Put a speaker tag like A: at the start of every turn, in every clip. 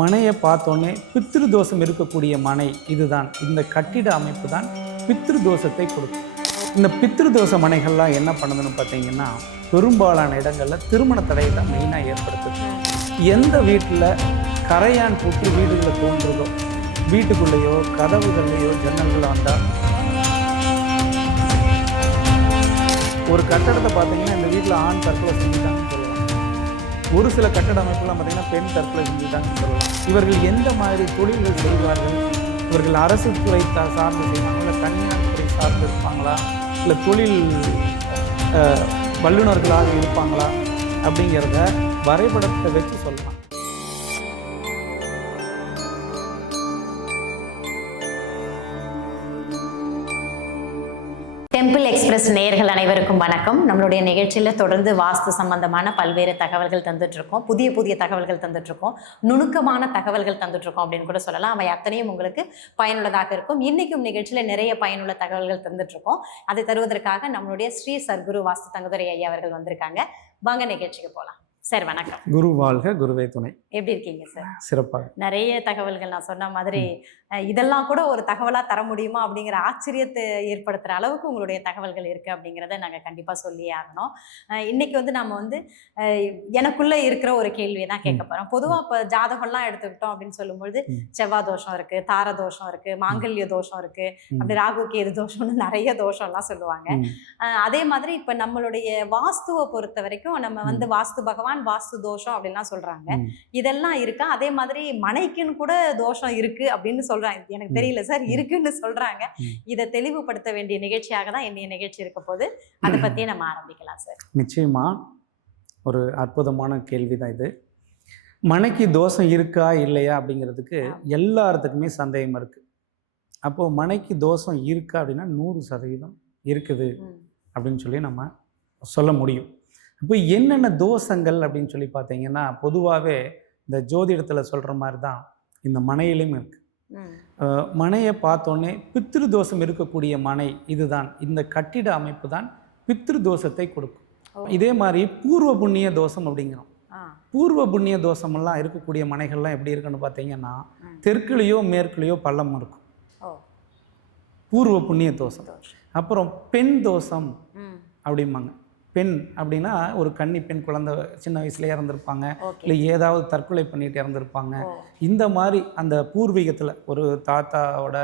A: மனையை பார்த்தோன்னே பித்ரு தோஷம் இருக்கக்கூடிய மனை இதுதான். இந்த கட்டிட அமைப்பு தான் பித்ரு தோஷத்தை கொடுக்கும். இந்த பித்ரு தோஷ மனைகள்லாம் என்ன பண்ணுதுன்னு பார்த்தீங்கன்னா பெரும்பாலான இடங்களில் திருமண தடையை தான் மெயினாக ஏற்படுத்துது. எந்த வீட்டில் கரையான் பூட்டி வீடுகளை தோன்றுதோ வீட்டுக்குள்ளேயோ கதவுகள்லையோ ஜன்னல்கள் வந்தால் ஒரு கட்டடத்தை பார்த்தீங்கன்னா இந்த வீட்டில் ஆண் தற்கொலை செஞ்சு ஒரு சில கட்டட அமைப்புலாம் பார்த்தீங்கன்னா பெண் தற்கொலை செஞ்சுட்டாங்கன்னு சொல்லலாம் இவர்கள் எந்த மாதிரி தொழில்கள் செய்வார்கள்? இவர்கள் அரசு துறை சார்ந்து செய்வாங்களா? இல்லை தனியார் துறை சார்ந்து இருப்பாங்களா? இல்லை தொழில் வல்லுநர்களாக இருப்பாங்களா? அப்படிங்கிறத வரைபடத்தை வச்சு சொல்லலாம்.
B: டெம்பிள் எக்ஸ்பிரஸ் நேயர்கள் அனைவருக்கும் வணக்கம். நம்மளுடைய நிகழ்ச்சியில் தொடர்ந்து வாஸ்து சம்பந்தமான பல்வேறு தகவல்கள் தந்துட்ருக்கோம் புதிய புதிய தகவல்கள் தந்துட்ருக்கோம் நுணுக்கமான தகவல்கள் தந்துட்ருக்கோம் அப்படின்னு கூட சொல்லலாம். அவை அத்தனையும் உங்களுக்கு பயனுள்ளதாக இருக்கும். இன்றைக்கும் நிகழ்ச்சியில் நிறைய பயனுள்ள தகவல்கள் தந்துட்ருக்கோம் அதை தருவதற்காக நம்மளுடைய ஸ்ரீ சர்க்குரு வாஸ்து தங்குதுரை ஐயா அவர்கள் வந்திருக்காங்க. வாங்க நிகழ்ச்சிக்கு போகலாம் சார் வணக்கம்.
A: குரு வாழ்க குருவே துணை.
B: எப்படி இருக்கீங்க சார்
A: சிறப்பாக.
B: நிறைய தகவல்கள் நான் சொன்ன மாதிரி இதெல்லாம் கூட ஒரு தகவலா தர முடியுமா அப்படிங்கிற ஆச்சரியத்தை ஏற்படுத்துற அளவுக்கு உங்களுடைய தகவல்கள் இருக்கு அப்படிங்கிறத நாங்க கண்டிப்பா சொல்லியே ஆகணும். அஹ், இன்னைக்கு வந்து நம்ம வந்து எனக்குள்ள இருக்கிற ஒரு கேள்வியை தான் கேட்க போறோம். பொதுவா இப்ப ஜாதகம்லாம் எடுத்துக்கிட்டோம் அப்படின்னு சொல்லும்பொழுது. செவ்வாய் தோஷம் இருக்கு தார தோஷம் இருக்கு மாங்கல்ய தோஷம் இருக்கு
A: ம்.
B: அப்படி ராகு கேது தோஷம்னு நிறைய தோஷம்லாம் சொல்லுவாங்க. அதே மாதிரி இப்ப நம்மளுடைய வாஸ்துவை பொறுத்த வரைக்கும் நம்ம வந்து வாஸ்து பகவான் வாஸ்து தோஷம் அப்படின்லாம் சொல்றாங்க.
A: ம்.
B: இதெல்லாம் இருக்கா? அதே மாதிரி மனைக்குன்னு கூட தோஷம் இருக்கு அப்படின்னு சொல்றாங்க. எனக்கு. தெரியல சார். இருக்குன்னு சொல்றாங்க. இதை தெளிவுபடுத்த வேண்டிய நிகழ்ச்சியாக தான் என்னைய நிகழ்ச்சி இருக்க போது அதை பத்தி நம்ம ஆரம்பிக்கலாம் சார்.
A: நிச்சயமா. ஒரு அற்புதமான கேள்வி தான் இது. மனைக்கு தோஷம் இருக்கா? இல்லையா? அப்படிங்கிறதுக்கு. எல்லாத்துக்குமே சந்தேகம் இருக்கு. அப்போ மனைக்கு தோஷம் இருக்கா? அப்படின்னா நூறு சதவீதம் இருக்குது. அப்படின்னு சொல்லி நம்ம சொல்ல முடியும். இப்போ என்னென்ன தோஷங்கள் அப்படின்னு சொல்லி பார்த்தீங்கன்னா பொதுவாகவே இந்த ஜோதிடத்தில் சொல்கிற மாதிரி தான் இந்த மனையிலையும் இருக்கு
B: ம்.
A: அஹ் மனையை பார்த்தோன்னே பித்ரு தோஷம் இருக்கக்கூடிய மனை இதுதான் இந்த கட்டிட அமைப்பு தான் பித்ரு தோஷத்தை கொடுக்கும். இதே மாதிரி பூர்வ புண்ணிய தோஷம் அப்படிங்கிறோம். பூர்வ புண்ணிய தோஷமெல்லாம் இருக்கக்கூடிய மனைகள்லாம் எப்படி இருக்குன்னு பார்த்தீங்கன்னா. தெற்குலேயோ மேற்குலேயோ பள்ளம் இருக்கும் பூர்வ புண்ணிய தோஷம் அப்புறம் பெண் தோஷம். அப்படிம்பாங்க பெண் அப்படின்னா ஒரு கன்னி பெண் குழந்தை சின்ன வயசுல இறந்துருப்பாங்க இல்லை ஏதாவது தற்கொலை பண்ணிட்டு இறந்துருப்பாங்க இந்த மாதிரி அந்த பூர்வீகத்தில் ஒரு தாத்தாவோட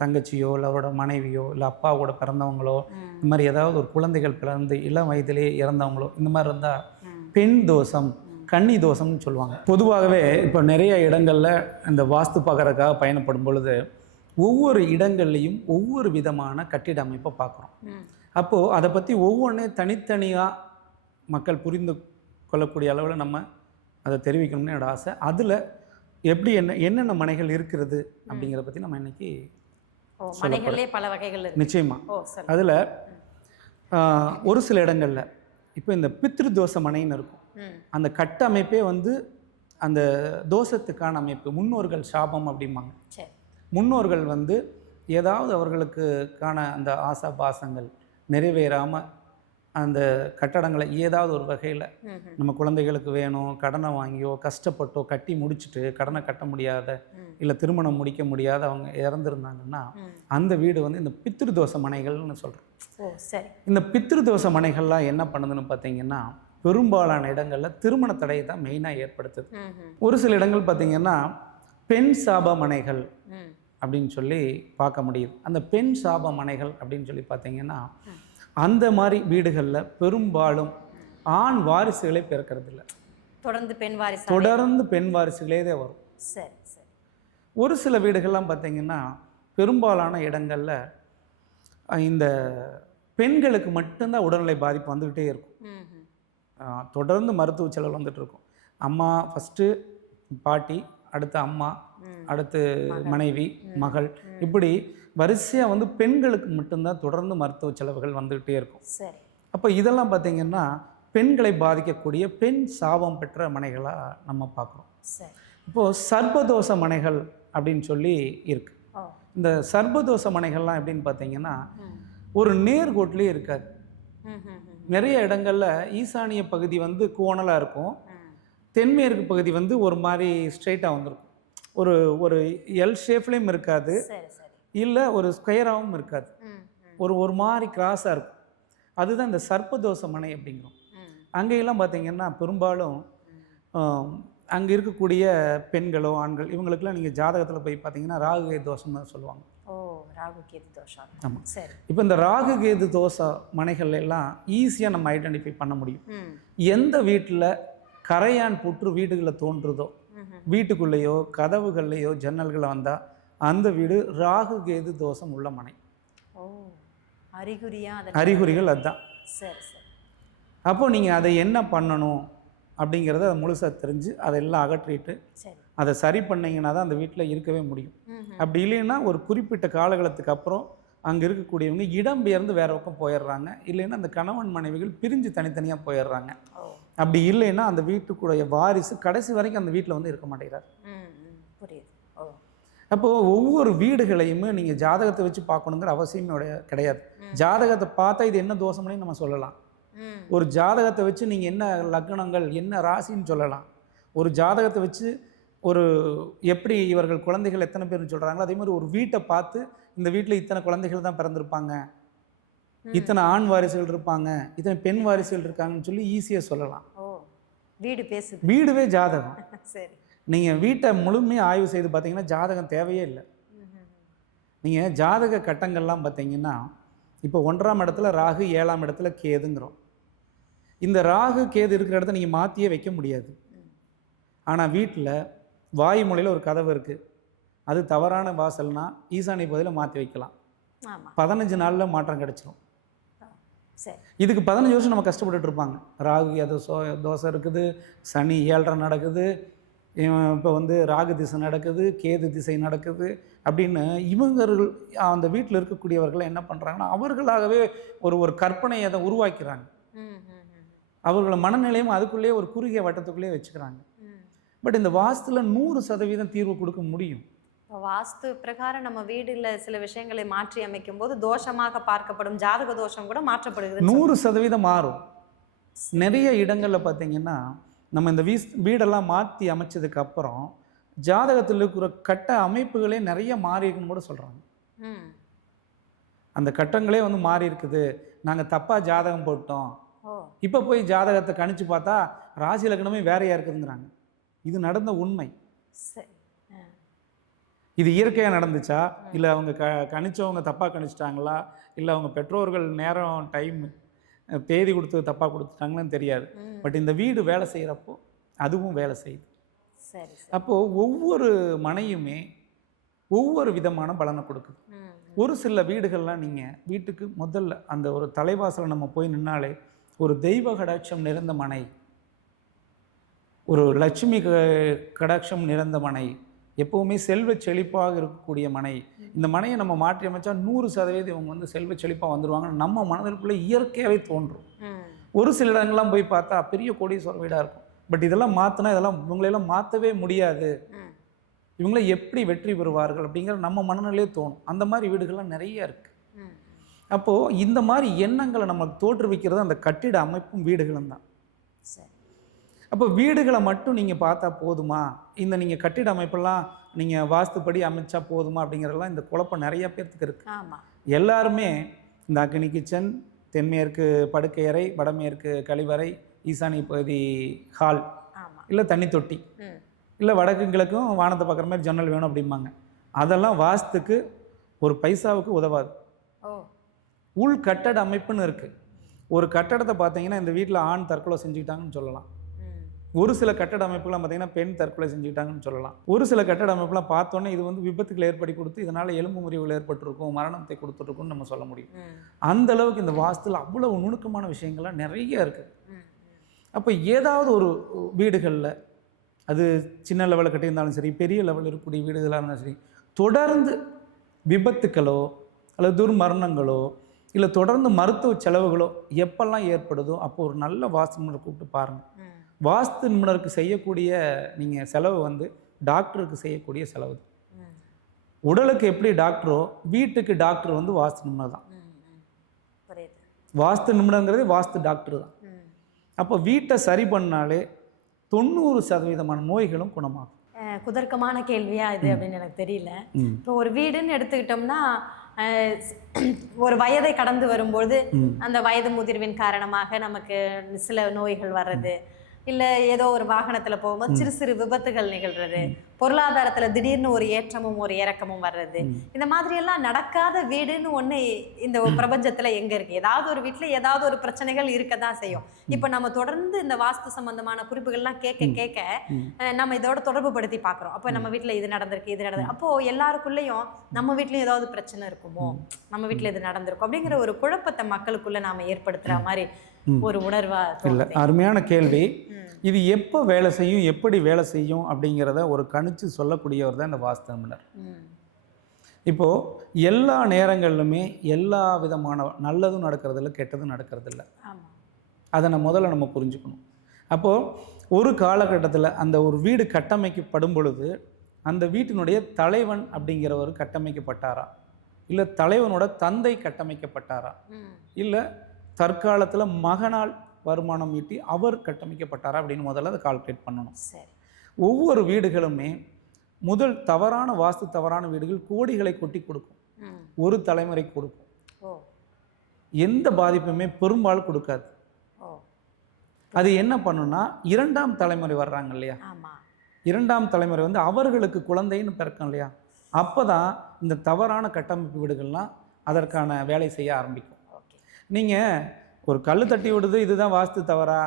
A: தங்கச்சியோ இல்லை அவரோட மனைவியோ இல்லை அப்பாவோட பிறந்தவங்களோ. இந்த மாதிரி ஏதாவது ஒரு குழந்தைகள் பிறந்து இளம் வயதிலே இறந்தவங்களோ இந்த மாதிரி இருந்தால். பெண் தோஷம் கன்னி தோஷம்னு சொல்லுவாங்க பொதுவாகவே இப்போ நிறைய இடங்களில் இந்த வாஸ்து பார்க்கறதுக்காக பயணப்படும் பொழுது ஒவ்வொரு இடங்கள்லையும் ஒவ்வொரு விதமான கட்டிட அமைப்பை பார்க்குறோம். அப்போது அதை பற்றி ஒவ்வொன்றையும் தனித்தனியாக மக்கள் புரிந்து கொள்ளக்கூடிய அளவில் நம்ம அதை தெரிவிக்கணும்னு என்னோட ஆசை. அதில் எப்படி என்ன என்னென்ன மனைகள் இருக்கிறது அப்படிங்கிறத பற்றி நம்ம இன்னைக்கு
B: ஓ மனைகள்லயே பல வகைகள்
A: நிச்சயமாக அதில் ஒரு சில இடங்களில் இப்போ இந்த பித்ரு தோஷ மனைன்னு இருக்கும். அந்த கட்டமைப்பே வந்து அந்த தோஷத்துக்கான அமைப்பு முன்னோர்கள் சாபம் அப்படிம்பாங்க. முன்னோர்கள் வந்து ஏதாவது அவர்களுக்கு காண அந்த ஆசா பாசங்கள் நிறைவேறாமல் அந்த கட்டடங்களை ஏதாவது ஒரு வகையில். நம்ம குழந்தைகளுக்கு வேணும் கடனை வாங்கியோ கஷ்டப்பட்டோ கட்டி முடிச்சுட்டு கடனை கட்ட முடியாத. இல்லை திருமணம் முடிக்க முடியாத அவங்க இறந்துருந்தாங்கன்னா. அந்த வீடு வந்து இந்த பித்ரு தோஷ மனைகள்னு சொல்கிறோம் இந்த பித்ரு தோஷ மனைகள்லாம் என்ன பண்ணுதுன்னு பார்த்தீங்கன்னா பெரும்பாலான இடங்களில் திருமண தடையை தான் மெயினாக ஏற்படுத்துது. ஒரு சில இடங்கள் பார்த்தீங்கன்னா பெண் சாப மனைகள். அப்படின்னு சொல்லி பார்க்க முடியுது. அந்த பெண் சாப மனைகள் அப்படின்னு சொல்லி பார்த்தீங்கன்னா. அந்த மாதிரி வீடுகளில் பெரும்பாலும் ஆண் வாரிசுகளே பிறக்கிறது இல்ல
B: தொடர்ந்து பெண் வாரிசு?
A: தொடர்ந்து பெண் வாரிசுகளே தான் வரும்.
B: சரி சரி.
A: ஒரு சில வீடுகள்லாம் பார்த்தீங்கன்னா பெரும்பாலான இடங்களில் இந்த பெண்களுக்கு மட்டும்தான் உடல்நிலை பாதிப்பு வந்துக்கிட்டே இருக்கும். தொடர்ந்து மருத்துவ செலவு வந்துட்டு இருக்கும். அம்மா ஃபஸ்ட்டு பாட்டி அடுத்து அம்மா. அடுத்து. மனைவி. மகள். இப்படி வரிசையாக வந்து பெண்களுக்கு மட்டும்தான் தொடர்ந்து மருத்துவ செலவுகள் வந்துக்கிட்டே இருக்கும் அப்போ இதெல்லாம் பார்த்தீங்கன்னா பெண்களை பாதிக்கக்கூடிய பெண் சாபம் பெற்ற மனைகளாக நம்ம பார்க்குறோம் இப்போது சர்பதோஷ மனைகள் அப்படின்னு சொல்லி இருக்கு இந்த சர்பதோஷ மனைகள்லாம் எப்படின்னு பார்த்தீங்கன்னா. ஒரு நேர்கோட்டிலே இருக்காது. நிறைய இடங்கள்ல ஈசானிய பகுதி வந்து கோணலாக இருக்கும். தென்மேற்கு பகுதி வந்து ஒரு மாதிரி ஸ்ட்ரைட்டாக வந்திருக்கும் ஒரு ஒரு எல் ஷேப்லேயும் இருக்காது. இல்லை ஒரு ஸ்கொயராகவும் இருக்காது. ஒரு ஒரு மாதிரி கிராஸாக இருக்கும். அதுதான் இந்த சர்ப்பதோஷ மனை அப்படிங்கிறோம்.
B: ம்.
A: அங்கெல்லாம் பார்த்தீங்கன்னா பெரும்பாலும் அங்கே இருக்கக்கூடிய பெண்களோ ஆண்கள் இவங்களுக்கெல்லாம் நீங்கள் ஜாதகத்தில் போய் பார்த்தீங்கன்னா ராகு தோஷம்னு சொல்லுவாங்க.
B: ஓ ராகு கேது தோஷம்.
A: ஆமா.
B: சரி.
A: இப்போ இந்த ராகு கேது தோச மனைகள் எல்லாம் ஈஸியாக நம்ம ஐடென்டிஃபை பண்ண முடியும். எந்த வீட்டில் கரையான் புற்று வீடுகளில் தோன்றுதோ. வீட்டுக்குள்ளேயோ கதவுகள்லையோ ஜன்னல்களை வந்தால் அந்த வீடு ராகு கேது தோஷம் உள்ள மனை.
B: ஓ அறிகுறியா
A: அறிகுறிகள் அதுதான். அப்போ நீங்கள் அதை என்ன பண்ணணும் அப்படிங்கிறத அதை முழுசாக தெரிஞ்சு அதெல்லாம் அகற்றிட்டு அதை சரி பண்ணீங்கன்னா தான் அந்த வீட்டில் இருக்கவே முடியும். அப்படி இல்லைன்னா ஒரு குறிப்பிட்ட காலகாலத்துக்கு அப்புறம் அங்கே இருக்கக்கூடியவங்க இடம்பெயர்ந்து வேற பக்கம் போயிடுறாங்க. இல்லைன்னா அந்த கணவன் மனைவிகள் பிரிஞ்சு தனித்தனியாக போயிடுறாங்க. அப்படி இல்லைன்னா அந்த வீட்டுக்குடைய வாரிசு கடைசி வரைக்கும் அந்த வீட்டில் வந்து இருக்க மாட்டேங்கிறார்.
B: புரியுது.
A: அப்போது ஒவ்வொரு வீடுகளையுமே நீங்கள் ஜாதகத்தை வச்சு பார்க்கணுங்கிற அவசியமே கிடையாது. ஜாதகத்தை பார்த்தா இது என்ன தோஷம்னே நம்ம சொல்லலாம். ஒரு ஜாதகத்தை வச்சு நீங்கள் என்ன லக்னங்கள் என்ன ராசின்னு சொல்லலாம். ஒரு ஜாதகத்தை வச்சு ஒரு எப்படி இவர்கள் குழந்தைகள் எத்தனை பேர்னு சொல்கிறாங்களோ அதே மாதிரி ஒரு வீட்டை பார்த்து இந்த வீட்டில் இத்தனை குழந்தைகள் தான் பிறந்திருப்பாங்க. இத்தனை ஆண் வாரிசுகள் இருப்பாங்க இத்தனை பெண் வாரிசுகள் இருக்காங்கன்னு சொல்லி ஈஸியாக சொல்லலாம்.
B: வீடு பேசுது.
A: வீடுவே ஜாதகம்.
B: சரி.
A: நீங்கள் வீட்டை முழுமையாக ஆய்வு செய்து பார்த்தீங்கன்னா ஜாதகம் தேவையே இல்லை. நீங்கள் ஜாதக கட்டங்கள்லாம் பார்த்தீங்கன்னா இப்போ ஒன்றாம் இடத்துல ராகு ஏழாம் இடத்துல கேதுங்கிறோம். இந்த ராகு கேது இருக்கிற இடத்த நீங்கள் மாற்றியே வைக்க முடியாது. ஆனால் வீட்டில் வாயுமொழியில் ஒரு கதவு இருக்குது அது தவறான வாசல்னா ஈசானிய பகுதியில் மாற்றி வைக்கலாம். பதினஞ்சு நாளில் மாற்றம் கிடைச்சிரும். இதுக்கு பதினஞ்சு வருஷம் நம்ம கஷ்டப்பட்டுட்டு இருப்பாங்க ராகு அது சோ தோசை இருக்குது சனி ஏழரை நடக்குது இப்போ வந்து ராகு திசை நடக்குது கேது திசை நடக்குது அப்படின்னு இவங்கள் அந்த வீட்டில் இருக்கக்கூடியவர்கள் என்ன பண்ணுறாங்கன்னா அவர்களாகவே ஒரு ஒரு கற்பனையை அதை உருவாக்கிறாங்க.
B: ம் ம் ம்
A: அவர்கள மனநிலையும் அதுக்குள்ளேயே ஒரு குறுகிய வட்டத்துக்குள்ளேயே வச்சுக்கிறாங்க. பட் இந்த வாஸ்துல நூறு சதவீதம் தீர்வு கொடுக்க முடியும்.
B: இப்போ வாஸ்து பிரகாரம் நம்ம வீடுல சில விஷயங்களை மாற்றி அமைக்கும் போது தோஷமாக பார்க்கப்படும் ஜாதக தோஷம் கூட மாற்றப்படுகிறது.
A: நூறு சதவீதம் மாறும். நிறைய இடங்களில் பார்த்தீங்கன்னா நம்ம இந்த வீஸ் வீடெல்லாம் மாற்றி அமைச்சதுக்கு அப்புறம் ஜாதகத்தில் இருக்கிற கட்ட அமைப்புகளே நிறைய மாறி இருக்குன்னு கூட சொல்கிறாங்க அந்த கட்டங்களே வந்து மாறி இருக்குது. நாங்கள் தப்பாக ஜாதகம் போட்டோம். இப்போ போய் ஜாதகத்தை கணிச்சு பார்த்தா ராசி லக்னமே வேறையாக இருக்குதுங்கிறாங்க. இது நடந்த உண்மை.
B: சரி.
A: இது இயற்கையாக நடந்துச்சா? இல்லை அவங்க க கணிச்சவங்க தப்பாக கணிச்சிட்டாங்களா? இல்லை அவங்க பெற்றோர்கள் நேரம் டைம் தேதி கொடுத்து தப்பாக கொடுத்துட்டாங்களான்னு தெரியாது. பட் இந்த வீடு வேலை செய்கிறப்போ அதுவும் வேலை செய்யுது. அப்போது ஒவ்வொரு மனையுமே ஒவ்வொரு விதமான பலனை கொடுக்குது. ஒரு சில வீடுகள்லாம் நீங்கள் வீட்டுக்கு முதல்ல அந்த ஒரு தலைவாசலை நம்ம போய் நின்னாலே ஒரு தெய்வ கடாட்சம் நிறைந்த மனை ஒரு லட்சுமி க- கடாட்சம் நிறைந்த மனை எப்போவுமே செல்வ செழிப்பாக இருக்கக்கூடிய மனை. இந்த மனையை நம்ம மாற்றி அமைச்சா நூறு சதவீதம் இவங்க வந்து செல்வ செழிப்பாக வந்துடுவாங்கன்னு நம்ம மனதிற்குள்ளே இயற்கையாகவே தோன்றும். ஒரு சில இடங்கள்லாம் போய் பார்த்தா பெரிய கோடீஸ்வர வீடாக இருக்கும். பட் இதெல்லாம் மாற்றினா இதெல்லாம் இவங்களெல்லாம் மாற்றவே முடியாது. இவங்கள எப்படி வெற்றி பெறுவார்கள் அப்படிங்கிற நம்ம மனநிலையே தோணும். அந்த மாதிரி வீடுகள்லாம் நிறைய இருக்குது அப்போது இந்த மாதிரி எண்ணங்களை நம்ம தோற்றுவிக்கிறது அந்த கட்டிட அமைப்பும் வீடுகளும் தான்.
B: சரி.
A: அப்போ வீடுகளை மட்டும் நீங்கள் பார்த்தா போதுமா? இந்த நீங்கள் கட்டிட அமைப்பெல்லாம் நீங்கள் வாஸ்துப்படி அமைச்சா போதுமா? அப்படிங்கிறதெல்லாம் இந்த குழப்பம் நிறைய பேர்த்துக்கு இருக்குது எல்லாருமே இந்த அக்னி கிச்சன் தென்மேற்கு படுக்கை அறை வடமேற்கு கழிவறை ஈசானிய பகுதி ஹால் இல்லை தண்ணி தொட்டி. இல்லை வடக்கு கிழக்கும் வானத்தை பார்க்குற மாதிரி ஜன்னல் வேணும் அப்படிம்பாங்க. அதெல்லாம் வாஸ்துக்கு ஒரு பைசாவுக்கு உதவாது. உள் கட்டட அமைப்புன்னு இருக்குது ஒரு கட்டடத்தை பார்த்தீங்கன்னா இந்த வீட்டில் ஆண் தற்கொலை செஞ்சுக்கிட்டாங்கன்னு சொல்லலாம். ஒரு சில கட்டட அமைப்புலாம் பார்த்தீங்கன்னா பெண் தற்கொலை செஞ்சுக்கிட்டாங்கன்னு சொல்லலாம். ஒரு சில கட்டட அமைப்புலாம் பார்த்தோன்னே இது வந்து விபத்துக்களை ஏற்படுத்தி கொடுத்து இதனால் எலும்பு முறிவுகள் ஏற்பட்டிருக்கும் மரணத்தை கொடுத்துருக்கும்னு நம்ம சொல்ல முடியும். அந்த அளவுக்கு இந்த வாஸ்துல அவ்வளவு நுணுக்கமான விஷயங்கள்லாம் நிறைய இருக்குது
B: ம்
A: அப்போ ஏதாவது ஒரு வீடுகளில் அது சின்ன லெவலில் கட்டியிருந்தாலும் சரி பெரிய லெவலில் இருக்கக்கூடிய வீடுகளாக இருந்தாலும் சரி தொடர்ந்து விபத்துக்களோ அல்லது துர்மரணங்களோ இல்லை தொடர்ந்து மருத்துவ செலவுகளோ எப்பெல்லாம் ஏற்படுதோ அப்போ ஒரு நல்ல வாஸ்து நிபுணரை கூப்பிட்டு பாருங்கள் வாஸ்து நிபுணருக்கு செய்யக்கூடிய நீங்கள் செலவு வந்து டாக்டருக்கு செய்யக்கூடிய செலவு. உடலுக்கு எப்படி டாக்டரோ வீட்டுக்கு டாக்டர் வந்து வாஸ்து நிபுணர் தான். வாஸ்து நிபுணங்கிறதே வாஸ்து டாக்டர் தான். அப்போ வீட்டை சரி பண்ணாலே தொண்ணூறு சதவீதமான நோய்களும் குணமாகும்.
B: குதர்க்கமான கேள்வியா இது அப்படின்னு எனக்கு தெரியல. இப்போ ஒரு வீடுன்னு எடுத்துக்கிட்டோம்னா ஒரு வயதை கடந்து வரும்போது. அந்த வயது முதிர்வின் காரணமாக நமக்கு சில நோய்கள் வர்றது. இல்லை ஏதோ ஒரு வாகனத்தில் போகும்போது சிறு சிறு விபத்துகள் நிகழ்றது. பொருளாதாரத்தில் திடீர்னு ஒரு ஏற்றமும் ஒரு இறக்கமும் வர்றது. இந்த மாதிரி எல்லாம் நடக்காத வீடுன்னு ஒன்று இந்த பிரபஞ்சத்தில் எங்கே இருக்குது ஏதாவது ஒரு வீட்டில் ஏதாவது ஒரு பிரச்சனைகள் இருக்க தான் செய்யும். இப்போ நம்ம தொடர்ந்து இந்த வாஸ்து சம்பந்தமான குறிப்புகள்லாம் கேட்க கேட்க நம்ம இதோட தொடர்பு படுத்தி பார்க்குறோம். அப்போ நம்ம வீட்டில் இது நடந்திருக்கு இது நடந்து அப்போ எல்லாருக்குள்ளேயும் நம்ம வீட்லயும் ஏதாவது பிரச்சனை இருக்குமோ? நம்ம வீட்டில் இது நடந்திருக்கும் அப்படிங்கிற ஒரு குழப்பத்தை மக்களுக்குள்ள நாம ஏற்படுத்துற மாதிரி ஒரு உணர்வா
A: இல்லை. அருமையான கேள்வி. இது எப்போ வேலை செய்யும் எப்படி வேலை செய்யும் அப்படிங்கிறத ஒரு கணிச்சு சொல்லக்கூடியவர் தான் இந்த வாஸ்து நிபுணர்
B: ம்.
A: இப்போது எல்லா நேரங்களிலுமே எல்லா விதமான நல்லதும் நடக்கிறதில்ல கெட்டதும் நடக்கிறதில்ல அதை நம்ம முதல்ல நம்ம புரிஞ்சுக்கணும் அப்போது ஒரு காலகட்டத்தில் அந்த ஒரு வீடு கட்டமைக்கப்படும் பொழுது அந்த வீட்டினுடைய தலைவன் அப்படிங்கிறவர் கட்டமைக்கப்பட்டாரா இல்லை தலைவனோட தந்தை கட்டமைக்கப்பட்டாரா. இல்லை தற்காலத்தில் மகனால் வருமானம் ஈட்டி அவர் கட்டமைக்கப்பட்டாரா அப்படின்னு முதல்ல அதை கால்குலேட் பண்ணணும்.
B: சரி.
A: ஒவ்வொரு வீடுகளுமே முதல் தவறான வாஸ்து தவறான வீடுகள் கோடிகளை கொட்டி கொடுக்கும். ஒரு தலைமுறை கொடுக்கும். எந்த பாதிப்புமே பெரும்பாலும் கொடுக்காது. அது என்ன பண்ணுன்னா இரண்டாம் தலைமுறை வர்றாங்க இல்லையா? இரண்டாம் தலைமுறை வந்து அவர்களுக்கு குழந்தைன்னு பிறக்கும் இல்லையா? அப்போ தான் இந்த தவறான கட்டமைப்பு வீடுகள்லாம் அதற்கான வேலை செய்ய ஆரம்பிக்கும். நீங்கள் ஒரு கல் தட்டி விடுது இதுதான் வாஸ்து தவறா?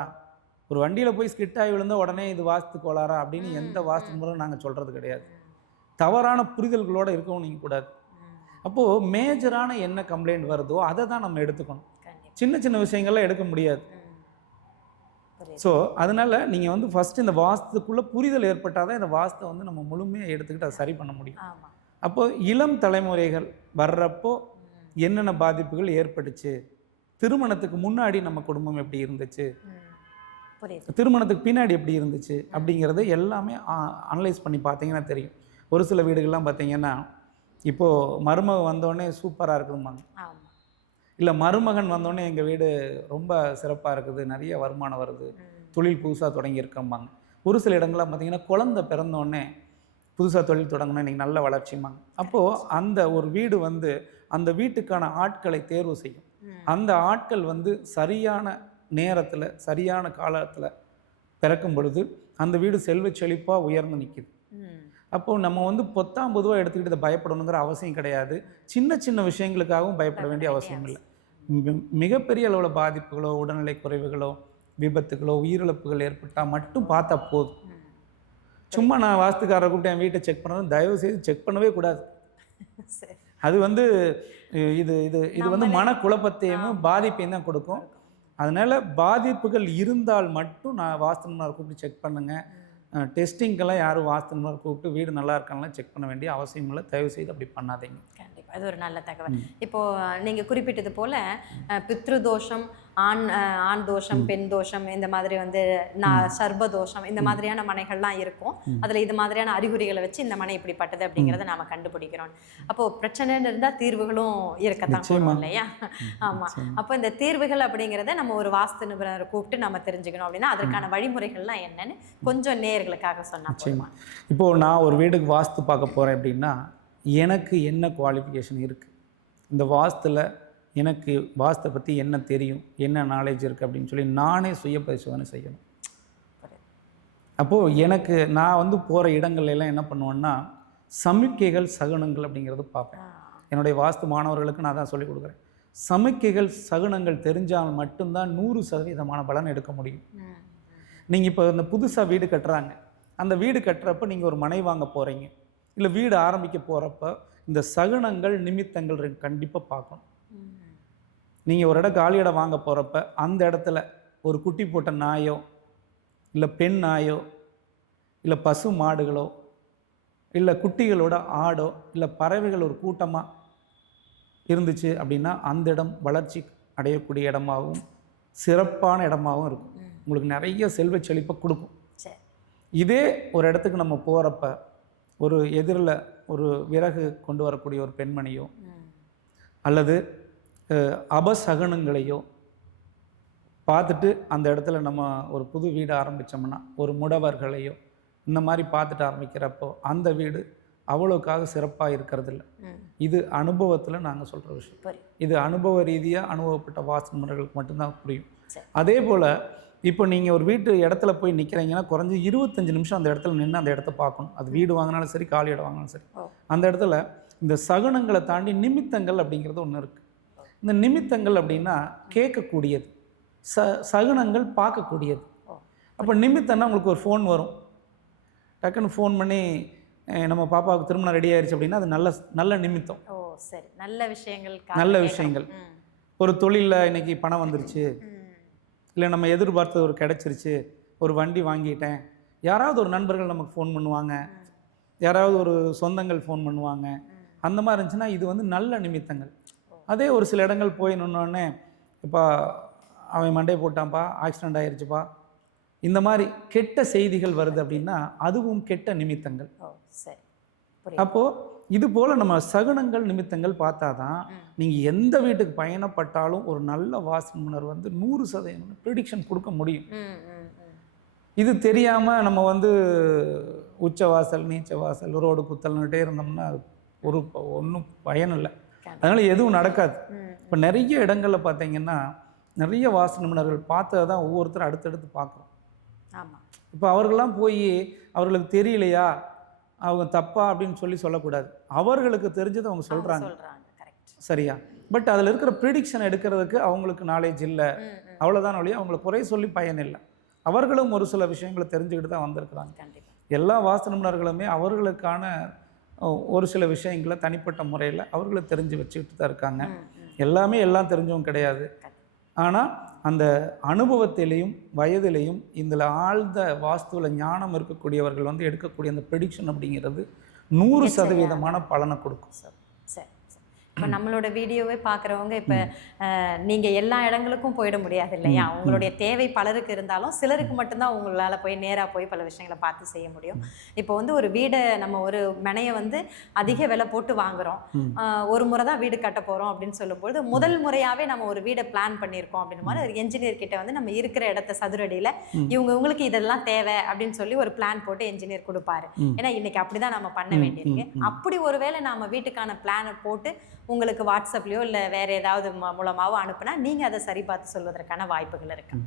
A: ஒரு வண்டியில் போய் ஸ்கிட் ஆகி விழுந்தா உடனே இது வாஸ்து கோளாறா? அப்படின்னு எந்த வாஸ்து முறையும் நாங்கள் சொல்கிறது கிடையாது. தவறான புரிதல்களோடு இருக்கவும் நீங்கள் கூடாது. அப்போது மேஜரான என்ன கம்ப்ளைண்ட் வருதோ அதை தான் நம்ம எடுத்துக்கணும். சின்ன சின்ன விஷயங்கள்லாம் எடுக்க முடியாது. ஸோ அதனால் நீங்கள் வந்து ஃபஸ்ட்டு இந்த வாஸ்துக்குள்ளே புரிதல் ஏற்பட்டால் தான் இந்த வாஸ்தை வந்து நம்ம முழுமையாக எடுத்துக்கிட்டு அதை சரி பண்ண முடியும்.
B: ஆமா.
A: அப்போ இளம் தலைமுறைகள் வர்றப்போ என்னென்ன பாதிப்புகள் ஏற்பட்டுச்சு? திருமணத்துக்கு முன்னாடி நம்ம குடும்பம் எப்படி இருந்துச்சு? திருமணத்துக்கு பின்னாடி எப்படி இருந்துச்சு? அப்படிங்கிறத எல்லாமே அனலைஸ் பண்ணி பார்த்தீங்கன்னா தெரியும். ஒரு சில வீடுகள்லாம் பார்த்தீங்கன்னா இப்போது மருமகன் வந்தோடனே சூப்பராக இருக்குதும்பாங்க
B: ஆமா.
A: இல்லை மருமகன் வந்தோடனே எங்கள் வீடு ரொம்ப சிறப்பாக இருக்குது நிறைய வருமானம் வருது. தொழில் புதுசாக தொடங்கியிருக்கம்பாங்க. ஒரு சில இடங்கள்லாம் பார்த்தீங்கன்னா குழந்தை பிறந்தோடனே புதுசாக தொழில் தொடங்கணும் இன்றைக்கி நல்ல வளர்ச்சிம்பாங்க. அப்போது அந்த ஒரு வீடு வந்து அந்த வீட்டுக்கான ஆட்களை தேர்வு செய்யும். அந்த ஆட்கள் வந்து சரியான நேரத்தில் சரியான காலத்தில் பிறக்கும் பொழுது அந்த வீடு செல்வ செழிப்பாக உயர்ந்து நிற்கிது. அப்போது நம்ம வந்து பொத்தாம் பொதுவாக எடுத்துக்கிட்டு இதை பயப்படணுங்கிற அவசியம் கிடையாது. சின்ன சின்ன விஷயங்களுக்காகவும் பயப்பட வேண்டிய அவசியம் இல்லை. மிகப்பெரிய அளவில் பாதிப்புகளோ உடல்நிலை குறைவுகளோ விபத்துகளோ உயிரிழப்புகள் ஏற்பட்டால் மட்டும் பார்த்தா போதும். சும்மா நான் வாஸ்துக்காரரை கூப்பிட்டு என் வீட்டை செக் பண்ணணும் தயவு செய்து செக் பண்ணவே கூடாது.
B: சரி.
A: அது வந்து இது இது இது வந்து மன குழப்பத்தையும் பாதிப்பையும் தான் கொடுக்கும். அதனால பாதிப்புகள் இருந்தால் மட்டும் நான் வாஸ்து நிபுணரை கூப்பிட்டு செக் பண்ணுங்க. டெஸ்டிங்கெல்லாம் யாரும் வாஸ்து நிபுணரை கூப்பிட்டு வீடு நல்லா இருக்கான்லாம் செக் பண்ண வேண்டிய அவசியம் இல்லை தயவு செய்து அப்படி பண்ணாதீங்க.
B: அது ஒரு நல்ல தகவல். இப்போ நீங்க குறிப்பிட்டது போல பித்ரு தோஷம் ஆண் ஆண் தோஷம் பெண் தோஷம் இந்த மாதிரி வந்து நான் சர்ப தோஷம் இந்த மாதிரியான மனைகள்லாம் இருக்கும். அதுல இது மாதிரியான அறிகுறிகளை வச்சு இந்த மனை இப்படிப்பட்டது அப்படிங்கறத நாம கண்டுபிடிக்கிறோம். அப்போ பிரச்சனைன்னு இருந்தா தீர்வுகளும் இருக்கத்தான் இல்லையா? ஆமா. அப்போ இந்த தீர்வுகள் அப்படிங்கிறத நம்ம ஒரு வாஸ்து நிபுணரை கூப்பிட்டு நம்ம தெரிஞ்சுக்கணும் அப்படின்னா அதற்கான வழிமுறைகள்லாம் என்னன்னு கொஞ்சம் நேயர்களுக்காக சொன்னா
A: இப்போது நான் ஒரு வீடுக்கு வாஸ்து பார்க்க போகிறேன் அப்படின்னா எனக்கு என்ன குவாலிஃபிகேஷன் இருக்குது இந்த வாஸ்துல எனக்கு வாஸ்தை பற்றி என்ன தெரியும்? என்ன நாலேஜ் இருக்குது அப்படின்னு சொல்லி நானே சுய பரிசோதனை செய்யணும். அப்போது எனக்கு நான் வந்து போகிற இடங்கள்ல எல்லாம் என்ன பண்ணுவேன்னா சமிக்கைகள் சகுனங்கள் அப்படிங்கிறது பார்ப்பேன். என்னுடைய வாஸ்து மாணவர்களுக்கு நான் தான் சொல்லிக் கொடுக்குறேன். சமிக்கைகள் சகுனங்கள் தெரிஞ்சால் மட்டும்தான் நூறு சதவீதமான பலன் எடுக்க முடியும். நீங்கள் இப்போ இந்த புதுசாக வீடு கட்டுறாங்க. அந்த வீடு கட்டுறப்ப நீங்கள் ஒரு மனை வாங்க போகிறீங்க இல்லை வீடு ஆரம்பிக்க போகிறப்ப இந்த சகுனங்கள் நிமித்தங்கள் கண்டிப்பாக பார்க்கணும் நீங்கள் ஒரு இடம் காலி இடம் வாங்க போகிறப்ப அந்த இடத்துல ஒரு குட்டி போட்ட நாயோ இல்லை பெண் நாயோ இல்லை பசு மாடுகளோ இல்லை குட்டிகளோட ஆடோ இல்லை பறவைகள் ஒரு கூட்டமாக இருந்துச்சு அப்படின்னா அந்த இடம் வளர்ச்சி அடையக்கூடிய இடமாகவும் சிறப்பான இடமாகவும் இருக்கும். உங்களுக்கு நிறைய செல்வ செழிப்பை கொடுக்கும். இதே ஒரு இடத்துக்கு நம்ம போகிறப்ப ஒரு எதிரில் ஒரு விறகு கொண்டு வரக்கூடிய ஒரு பெண்மணியோ அல்லது அபசகுனங்களையோ பார்த்துட்டு அந்த இடத்துல நம்ம ஒரு புது வீடு ஆரம்பித்தோம்னா ஒரு முடவர்களையோ இந்த மாதிரி பார்த்துட்டு ஆரம்பிக்கிறப்போ அந்த வீடு அவ்வளோக்காக சிறப்பாக இருக்கிறதில்ல. இது அனுபவத்தில் நாங்கள் சொல்கிற விஷயம். இது அனுபவ ரீதியாக அனுபவப்பட்ட வாஸ்து முறைகளுக்கு மட்டும்தான் புரியும். அதே போல் இப்போ நீங்கள் ஒரு வீட்டு இடத்துல போய் நிற்கிறீங்கன்னா குறைஞ்சி இருபத்தஞ்சு நிமிஷம் அந்த இடத்துல நின்று அந்த இடத்த பார்க்கணும். அது வீடு வாங்கினாலும் சரி காலி இடம் வாங்கினாலும் சரி. அந்த இடத்துல இந்த சகுனங்களை தாண்டி நிமித்தங்கள் அப்படிங்கிறது ஒன்று இருக்குது இந்த நிமித்தங்கள் அப்படின்னா கேட்கக்கூடியது. ச சகுனங்கள் பார்க்கக்கூடியது. அப்போ நிமித்தம்னா உங்களுக்கு ஒரு ஃபோன் வரும். டக்குன்னு ஃபோன் பண்ணி நம்ம பாப்பாவுக்கு திருமணம் ரெடி ஆயிருச்சு அப்படின்னா அது நல்ல நல்ல நிமித்தம்.
B: ஓ சரி. நல்ல விஷயங்கள்
A: நல்ல விஷயங்கள். ஒரு தொழிலில் இன்னைக்கு பணம் வந்துருச்சு. இல்லை நம்ம எதிர்பார்த்தது ஒரு கிடச்சிருச்சு ஒரு வண்டி வாங்கிட்டேன். யாராவது ஒரு நண்பர்கள் நமக்கு ஃபோன் பண்ணுவாங்க. யாராவது ஒரு சொந்தங்கள் ஃபோன் பண்ணுவாங்க. அந்த மாதிரி இருந்துச்சுன்னா இது வந்து நல்ல நிமித்தங்கள். அதே ஒரு சில இடங்கள் போய் நின்னோடனே இப்போ அவன் மண்டே போட்டான்ப்பா ஆக்சிடெண்ட் ஆயிடுச்சுப்பா இந்த மாதிரி கெட்ட செய்திகள் வருது அப்படின்னா அதுவும் கெட்ட நிமித்தங்கள்.
B: சரி.
A: அப்போது இது போல் நம்ம சகுனங்கள் நிமித்தங்கள் பார்த்தா தான். நீங்கள் எந்த வீட்டுக்கு பயணப்பட்டாலும் ஒரு நல்ல வாசனுணர் வந்து நூறு சதவீதம் ப்ரிடிக்ஷன் கொடுக்க முடியும். இது தெரியாமல் நம்ம வந்து உச்ச வாசல் நீச்ச வாசல் ரோடு குத்தல்னுட்டே இருந்தோம்னா அது ஒரு ஒன்றும் பயன் இல்லை. அதனால் எதுவும் நடக்காது. இப்போ நிறைய இடங்களில் பார்த்தீங்கன்னா நிறைய வாசு நிபுணர்கள் பார்த்ததை தான் ஒவ்வொருத்தரும் அடுத்தடுத்து பார்க்குறோம்.
B: ஆமா.
A: இப்போ அவர்கள்லாம் போய் அவர்களுக்கு தெரியலையா? அவங்க தப்பா அப்படின்னு சொல்லி சொல்லக்கூடாது. அவர்களுக்கு தெரிஞ்சதை அவங்க சொல்கிறாங்க சரியா? பட் அதில் இருக்கிற ப்ரிடிக்ஷன் எடுக்கிறதுக்கு அவங்களுக்கு நாலேஜ் இல்லை. அவ்வளோதான் வழி அவங்கள குறை சொல்லி பயன் இல்லை. அவர்களும் ஒரு சில விஷயங்களை தெரிஞ்சுக்கிட்டு தான் வந்திருக்கிறாங்க. எல்லா வாஸ்து நிபுணர்களுமே அவர்களுக்கான ஒரு சில விஷயங்களை தனிப்பட்ட முறையில் அவர்களை தெரிஞ்சு வச்சுக்கிட்டு தான் இருக்காங்க. எல்லாமே எல்லாம் தெரிஞ்சவங்க கிடையாது. ஆனால் அந்த அனுபவத்திலையும் வயதிலையும் இதில் ஆழ்ந்த வாஸ்துவில் ஞானம் இருக்கக்கூடியவர்கள் வந்து எடுக்கக்கூடிய அந்த ப்ரெடிக்ஷன் அப்படிங்கிறது நூறு சதவீதமான பலனை கொடுக்கும்
B: சரி. இப்போ நம்மளோட வீடியோவே பார்க்குறவங்க இப்போ நீங்கள் எல்லா இடங்களுக்கும் போயிட முடியாது இல்லையா? உங்களுடைய தேவை பலருக்கு இருந்தாலும் சிலருக்கு மட்டும்தான் உங்களால் போய் நேராக போய் பல விஷயங்களை பார்த்து செய்ய முடியும். இப்போ வந்து ஒரு வீடை நம்ம ஒரு மனையை வந்து அதிக விலை போட்டு வாங்குறோம். ஒரு முறை தான் வீடு கட்ட போகிறோம் அப்படின்னு சொல்லும்போது முதல் முறையாகவே நம்ம ஒரு வீடை பிளான் பண்ணியிருக்கோம் அப்படின்னு மாதிரி ஒரு என்ஜினியர் கிட்ட வந்து நம்ம இருக்கிற இடத்த சதுரடியில். இவங்க இவங்களுக்கு இதெல்லாம் தேவை அப்படின்னு சொல்லி ஒரு பிளான் போட்டு என்ஜினியர் கொடுப்பாரு. ஏன்னா இன்னைக்கு அப்படிதான் நம்ம பண்ண வேண்டியிருக்கு. அப்படி ஒருவேளை நாம வீட்டுக்கான பிளானை போட்டு உங்களுக்கு வாட்ஸ்அப்லயோ இல்ல வேற ஏதாவது ம- மூலமாவோ அனுப்புனா நீங்க அதை சரி பார்த்து சொல்வதற்கான வாய்ப்புகள் இருக்கு.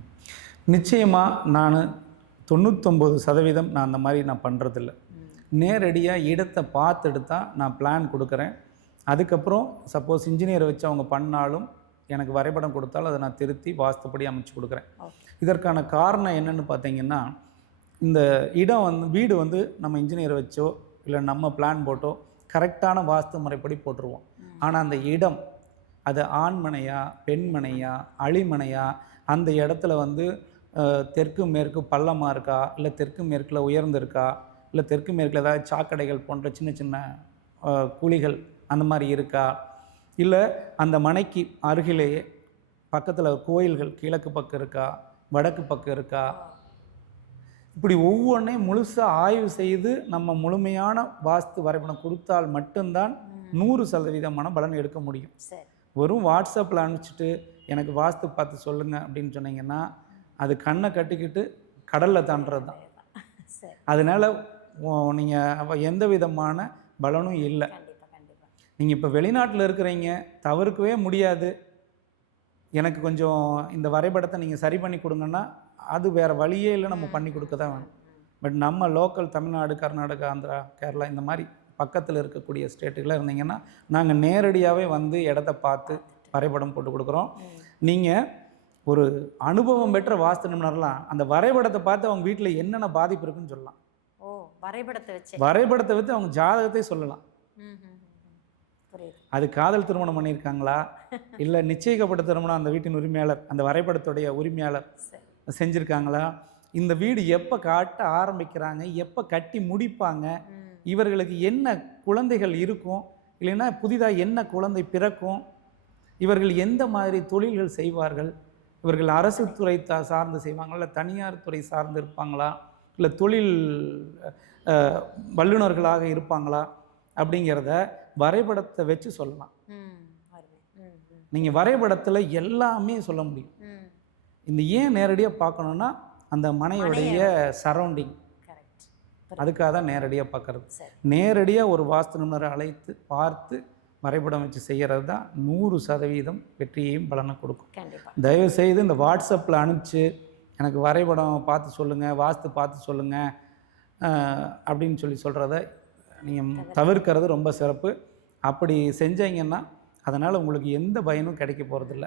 A: நிச்சயமாக நான் தொண்ணூத்தொம்பது சதவீதம் நான் அந்த மாதிரி நான் பண்ணுறதில்ல நேரடியாக இடத்தை பார்த்துட்டு தான் நான் பிளான் கொடுக்குறேன். அதுக்கப்புறம் சப்போஸ் இன்ஜினியரை வச்சு அவங்க பண்ணாலும் எனக்கு வரைபடம் கொடுத்தாலும் அதை நான் திருத்தி வாஸ்துப்படி அமைச்சு கொடுக்குறேன். இதற்கான காரணம் என்னன்னு பார்த்தீங்கன்னா இந்த இடம் வந்து வீடு வந்து நம்ம இன்ஜினியரை வச்சோ இல்லை நம்ம பிளான் போட்டோ கரெக்டான வாஸ்து முறைப்படி போட்டுருவோம். ஆனால் அந்த இடம் அது ஆண்மனையா பெண்மனையா அழிமனையா அந்த இடத்துல வந்து தெற்கு மேற்கு பள்ளமாக இருக்கா? இல்லை தெற்கு மேற்கில் உயர்ந்திருக்கா? இல்லை தெற்கு மேற்கில் ஏதாவது சாக்கடைகள் போன்ற சின்ன சின்ன குழிகள் அந்த மாதிரி இருக்கா? இல்லை அந்த மனைக்கு அருகிலேயே பக்கத்தில் கோயில்கள் கிழக்கு பக்கம் இருக்கா? வடக்கு பக்கம் இருக்கா? இப்படி ஒவ்வொன்றையும் முழுசாக ஆய்வு செய்து நம்ம முழுமையான வாஸ்து வரைபடம் கொடுத்தால் மட்டும்தான் நூறு சதவீதமான பலன் எடுக்க முடியும். வெறும் வாட்ஸ்அப்பில் அனுப்பிச்சிட்டு எனக்கு வாஸ்து பார்த்து சொல்லுங்கள் அப்படின்னு சொன்னீங்கன்னா அது கண்ணை கட்டிக்கிட்டு கடலில் தாண்டுறது தான். அதனால் நீங்கள் எந்த விதமான பலனும் இல்லை. நீங்கள் இப்போ வெளிநாட்டில் இருக்கிறீங்க தவிர்க்கவே முடியாது. எனக்கு கொஞ்சம் இந்த வரைபடத்தை நீங்கள் சரி பண்ணி கொடுங்கன்னா அது வேறு வழியே இல்லை நம்ம பண்ணி கொடுக்க தான் வேணும் பட் நம்ம லோக்கல் தமிழ்நாடு கர்நாடகா ஆந்திரா கேரளா இந்த மாதிரி பக்கத்தில் இருக்கக்கூடிய ஸ்டேட்டுகளில் இருந்தீங்கன்னா நாங்கள் நேரடியாகவே வந்து இடத்த பார்த்து வரைபடம் போட்டு கொடுக்குறோம். நீங்கள் ஒரு அனுபவம் பெற்ற வாஸ்து நிபுணர்லாம் அந்த வரைபடத்தை பார்த்து அவங்க வீட்டில் என்னென்ன பாதிப்பு இருக்குன்னு சொல்லலாம்.
B: ஓ வரைபடத்தை வச்சு.
A: வரைபடத்தை வச்சு அவங்க ஜாதகத்தை சொல்லலாம். அது காதல் திருமணம் பண்ணியிருக்காங்களா? இல்லை நிச்சயிக்கப்பட்ட திருமணம் அந்த வீட்டின் உரிமையாளர் அந்த வரைபடத்துடைய உரிமையாளர்
B: சரி.
A: செஞ்சுருக்காங்களா? இந்த வீடு எப்போ காட்ட ஆரம்பிக்கிறாங்க எப்போ கட்டி முடிப்பாங்க? இவர்களுக்கு என்ன குழந்தைகள் இருக்கும் இல்லைன்னா புதிதாக என்ன குழந்தை பிறக்கும் இவர்கள் எந்த மாதிரி தொழில்கள் செய்வார்கள் இவர்கள் அரசு துறை தா சார்ந்து செய்வாங்களா இல்லை தனியார் துறை சார்ந்து இருப்பாங்களா இல்லை தொழில் வல்லுநர்களாக இருப்பாங்களா அப்படிங்கிறத வரைபடத்தை வச்சு சொல்லலாம். நீங்கள் வரைபடத்தில் எல்லாமே சொல்ல முடியும். இந்த ஏன் நேரடியாக பார்க்கணுன்னா அந்த மனையுடைய சரௌண்டிங் அதுக்காக தான் நேரடியாக பார்க்கறது. நேரடியாக ஒரு வாஸ்து நிபுணரை அழைத்து பார்த்து வரைபடம் வச்சு செய்கிறது தான் நூறு சதவீதம் வெற்றியையும் பலனை கொடுக்கும். தயவு செய்து இந்த வாட்ஸ்அப்பில் அனுப்பிச்சு எனக்கு வரைபடம் பார்த்து சொல்லுங்கள் வாஸ்து பார்த்து சொல்லுங்கள் அப்படின்னு சொல்லி சொல்கிறத நீங்கள் தவிர்க்கிறது ரொம்ப சிறப்பு. அப்படி செஞ்சீங்கன்னா அதனால் உங்களுக்கு எந்த பயனும் கிடைக்க போகிறதில்ல